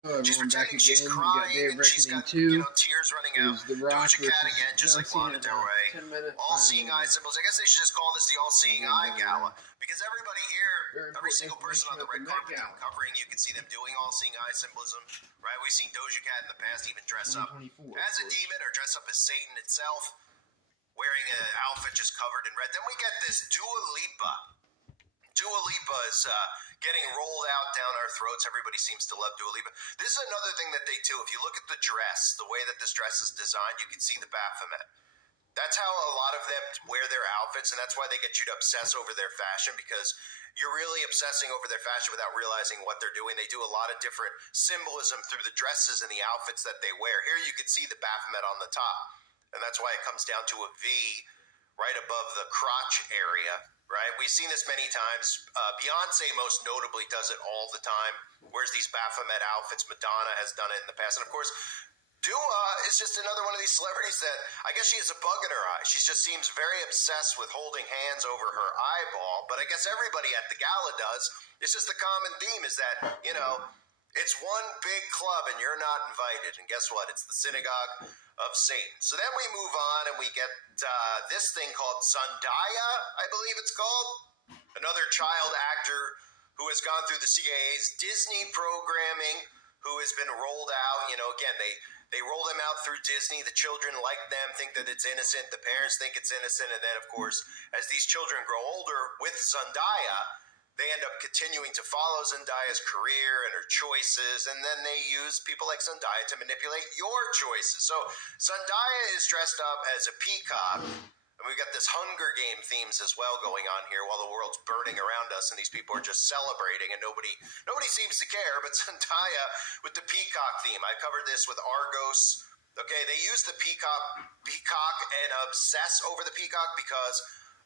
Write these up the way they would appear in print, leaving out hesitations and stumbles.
Hello She's everyone, back pretending she's again. We got crying Day of and she's Reckoning got, 2. tears running It out. is The Rock Doja Cat versus again, just John like Lana Cena in Del a Rey. 10-minute All-seeing eye symbols. I guess they should just call this the All-Seeing Eye Gala because everybody here, Very every important single person on the red information about carpet the that Met I'm covering, you can see them doing All-Seeing Eye symbolism, right? We've seen Doja Cat in the past even dress up 2024, as a demon or dress up as Satan itself, wearing an outfit just covered in red. Then we get this Dua Lipa. Dua Lipa is getting rolled out down our throats. Everybody seems to love Dua Lipa. This is another thing that they do. If you look at the dress, the way that this dress is designed, you can see the Baphomet. That's how a lot of them wear their outfits, and that's why they get you to obsess over their fashion, because you're really obsessing over their fashion without realizing what they're doing. They do a lot of different symbolism through the dresses and the outfits that they wear. Here you can see the Baphomet on the top, and that's why it comes down to a V right above the crotch area, right? We've seen this many times. Beyonce most notably does it all the time, wears these Baphomet outfits. Madonna has done it in the past. And of course, Dua is just another one of these celebrities that I guess she has a bug in her eye. She just seems very obsessed with holding hands over her eyeball. But I guess everybody at the gala does. It's just the common theme is that, it's one big club and you're not invited. And guess what? It's the synagogue of Satan. So then we move on and we get this thing called Zendaya, I believe it's called. Another child actor who has gone through the CIA's Disney programming, who has been rolled out. Again, they roll them out through Disney. The children like them, think that it's innocent. The parents think it's innocent. And then, of course, as these children grow older with Zendaya, they end up continuing to follow Zendaya's career and her choices, and then they use people like Zendaya to manipulate your choices. So Zendaya is dressed up as a peacock, and we've got this Hunger Game themes as well going on here while the world's burning around us, and these people are just celebrating, and nobody seems to care. But Zendaya with the peacock theme, I covered this with Argos. Okay, they use the peacock and obsess over the peacock because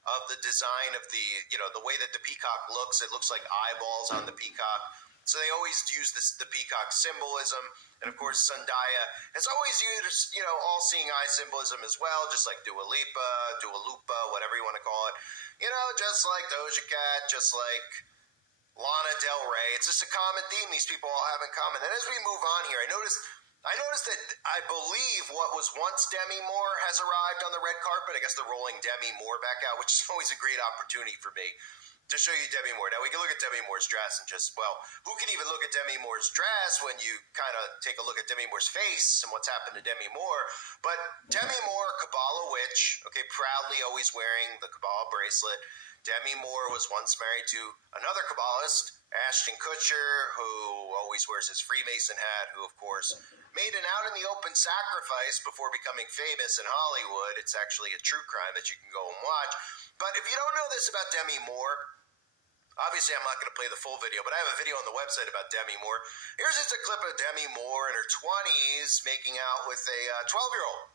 of the design of the way that the peacock looks. It looks like eyeballs on the peacock. So they always use the peacock symbolism. And of course, Zendaya has always used, all-seeing eye symbolism as well, just like Dua Lipa, whatever you want to call it. Just like Doja Cat, just like Lana Del Rey. It's just a common theme these people all have in common. And as we move on here, I noticed that I believe what was once Demi Moore has arrived on the red carpet. I guess they're rolling Demi Moore back out, which is always a great opportunity for me to show you Demi Moore. Now, we can look at Demi Moore's dress and who can even look at Demi Moore's dress when you kind of take a look at Demi Moore's face and what's happened to Demi Moore? But Demi Moore, Kabbalah witch, okay, proudly always wearing the Kabbalah bracelet. Demi Moore was once married to another Kabbalist, Ashton Kutcher, who always wears his Freemason hat, who, of course, made an out-in-the-open sacrifice before becoming famous in Hollywood. It's actually a true crime that you can go and watch. But if you don't know this about Demi Moore, obviously I'm not going to play the full video, but I have a video on the website about Demi Moore. Here's just a clip of Demi Moore in her 20s making out with a 12-year-old.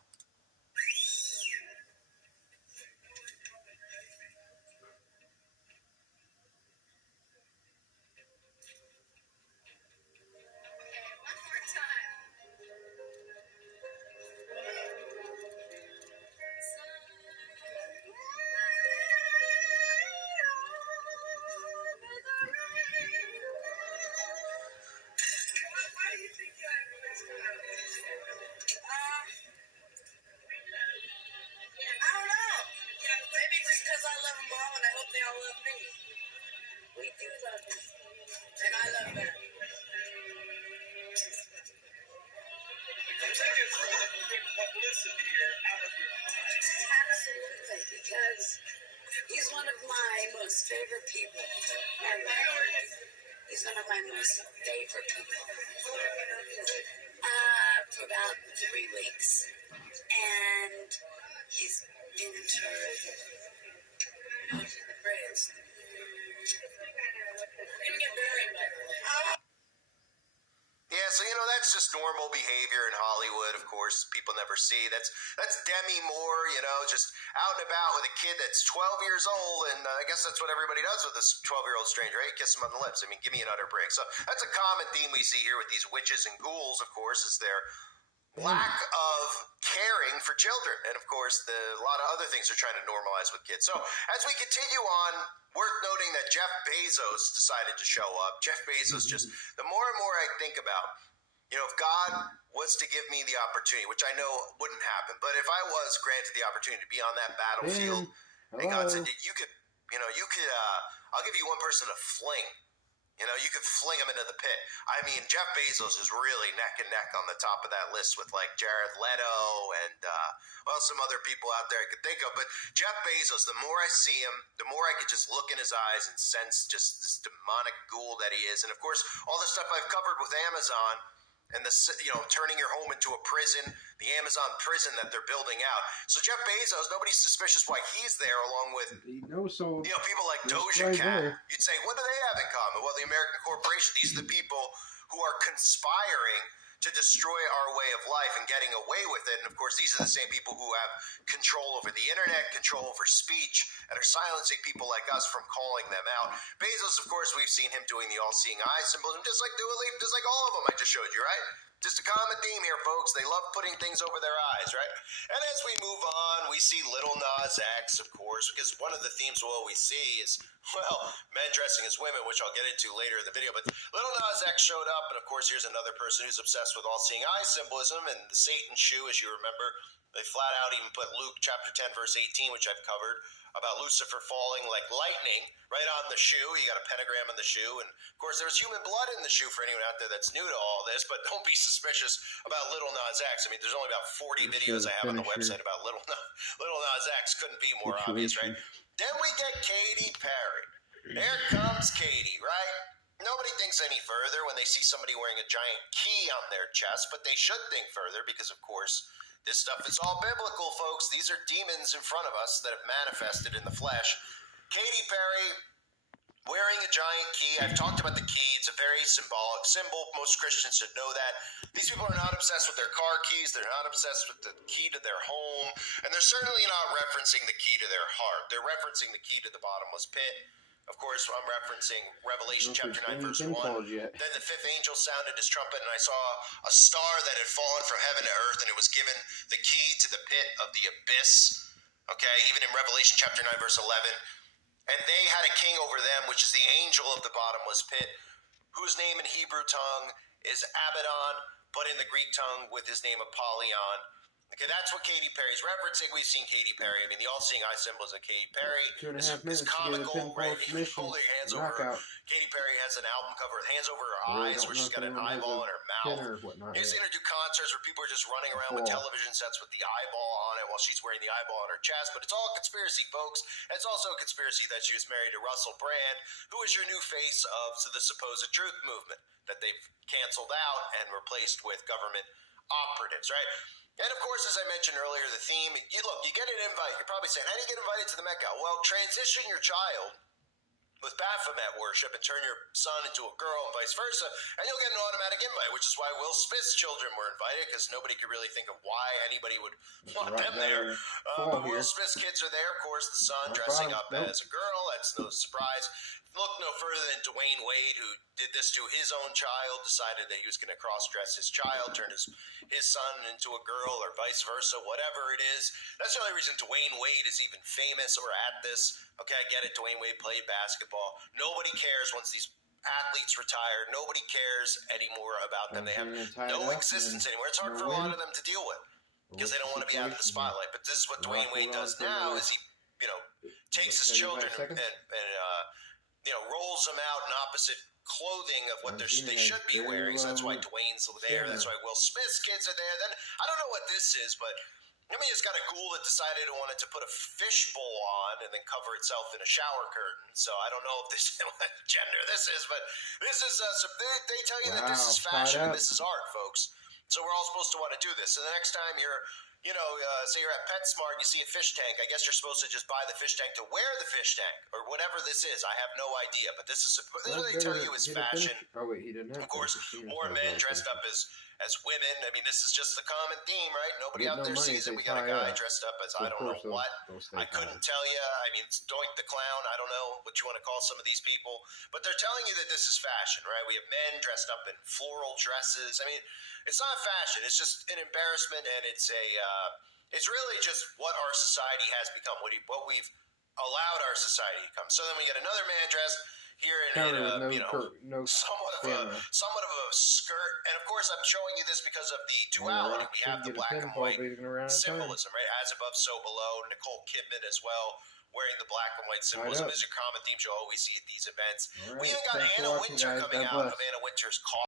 I don't know. Maybe just because I love them all and I hope they all love me. We do love them. And I love them. Publicity here out of your mind. Absolutely, because he's one of my most favorite people ever. He's one of my most favorite people. For about 3 weeks. And he's been terrific. The greatest. Didn't get married, by the way. Yeah, so that's just normal behavior in Hollywood. Of course, people never see. That's Demi Moore, just out and about with a kid that's 12 years old, and I guess that's what everybody does with this 12-year-old stranger, right? Kiss him on the lips. I mean, give me an utter break. So that's a common theme we see here with these witches and ghouls. Of course, is their lack of caring for children, and of course, a lot of other things they're trying to normalize with kids. So as we continue on, worth noting that Jeff Bezos decided to show up. Jeff Bezos, just the more and more I think about if God was to give me the opportunity, which I know wouldn't happen, but if I was granted the opportunity to be on that battlefield, and God said, you could, I'll give you one person to fling. You could fling him into the pit. I mean, Jeff Bezos is really neck and neck on the top of that list with like Jared Leto and, some other people out there I could think of. But Jeff Bezos, the more I see him, the more I could just look in his eyes and sense just this demonic ghoul that he is. And of course, all the stuff I've covered with Amazon and turning your home into a prison, the Amazon prison that they're building out. So Jeff Bezos, nobody's suspicious why he's there, along with people like Doja Cat. You'd say, what do they have in common? Well, the American corporation. These are the people who are conspiring to destroy our way of life and getting away with it. And of course, these are the same people who have control over the internet, control over speech, and are silencing people like us from calling them out. Bezos, of course, we've seen him doing the all-seeing eye symbolism, just like Dua Lipa, just like all of them I just showed you, right? Just a common theme here, folks. They love putting things over their eyes, right? And as we move on, we see Lil Nas X, of course, because one of the themes we'll always see is, men dressing as women, which I'll get into later in the video. But Lil Nas X showed up, and of course, here's another person who's obsessed with all-seeing eye symbolism and the Satan shoe, as you remember. They flat out even put Luke chapter 10, verse 18, which I've covered, about Lucifer falling like lightning right on the shoe. You got a pentagram on the shoe. And, of course, there's human blood in the shoe for anyone out there that's new to all this. But don't be suspicious about Lil Nas X. I mean, there's only about 40 videos I have on the website about Lil Nas X. Couldn't be more obvious, right? Then we get Katy Perry. There comes Katy, right? Nobody thinks any further when they see somebody wearing a giant key on their chest, but they should think further because, of course, this stuff is all biblical, folks. These are demons in front of us that have manifested in the flesh. Katy Perry wearing a giant key. I've talked about the key. It's a very symbolic symbol. Most Christians should know that. These people are not obsessed with their car keys. They're not obsessed with the key to their home. And they're certainly not referencing the key to their heart. They're referencing the key to the bottomless pit. Of course, I'm referencing Revelation chapter 9, verse 1. Then the fifth angel sounded his trumpet, and I saw a star that had fallen from heaven to earth, and it was given the key to the pit of the abyss. Okay, even in Revelation chapter 9, verse 11. And they had a king over them, which is the angel of the bottomless pit, whose name in Hebrew tongue is Abaddon, but in the Greek tongue with his name Apollyon. Okay, that's what Katy Perry's referencing. We've seen Katy Perry. I mean, the all-seeing eye symbol is a Katy Perry. 2.5 minutes is comical, right? Holding her hands over her. Knockout. Katy Perry has an album cover with hands over her eyes, where she's got an eyeball in her mouth. He's going to do concerts where people are just running around with television sets with the eyeball on it while she's wearing the eyeball on her chest. But it's all conspiracy, folks. And it's also a conspiracy that she was married to Russell Brand, who is your new face of the supposed truth movement that they've canceled out and replaced with government operatives, right? And of course, as I mentioned earlier, the theme, you get an invite. You're probably saying, how do you get invited to the Met Gala? Well, transition your child with Baphomet worship and turn your son into a girl and vice versa, and you'll get an automatic invite, which is why Will Smith's children were invited, because nobody could really think of why anybody would want them there. But Will Smith's kids are there, of course, the son dressing up as a girl. That's no surprise. Look no further than Dwayne Wade, who did this to his own child, decided that he was going to cross-dress his child, turn his son into a girl, or vice versa, whatever it is. That's the only reason Dwayne Wade is even famous or at this. Okay, I get it. Dwayne Wade played basketball. Nobody cares once these athletes retire. Nobody cares anymore about them. They have no existence anymore. It's hard for a lot of them to deal with because they don't want to be out of the spotlight. But this is what Dwayne Wade does now: is he, takes his children and rolls them out in opposite clothing of what they should be wearing. So that's why Dwayne's there. That's why Will Smith's kids are there. Then I don't know what this is, but it's got a ghoul that decided it wanted to put a fishbowl on and then cover itself in a shower curtain. So I don't know if this what gender this is, but this is they tell you that this is fashion and this is art, folks. So we're all supposed to want to do this. So the next time you're say you're at PetSmart and you see a fish tank, I guess you're supposed to just buy the fish tank to wear the fish tank or whatever this is. I have no idea, but this is what they tell you is fashion. He didn't have of course, more men dressed up as women. I mean, this is just the common theme, right? Nobody out there sees it. We got a guy dressed up as I don't know what. I couldn't tell you. I mean, Doink the Clown. I don't know what you want to call some of these people, but they're telling you that this is fashion, right? We have men dressed up in floral dresses. I mean, it's not fashion. It's just an embarrassment, and it's really just what our society has become, what we've allowed our society to become. So then we get another man dressed. here in Counter a, with you know, no somewhat of a skirt. And of course, I'm showing you this because of the duality. We have the black and white symbolism, right? As above, so below. Nicole Kidman as well, wearing the black and white symbolism. This is a common theme you always see at these events. Right. We even got Anna Wintour coming out of Anna Wintour's car.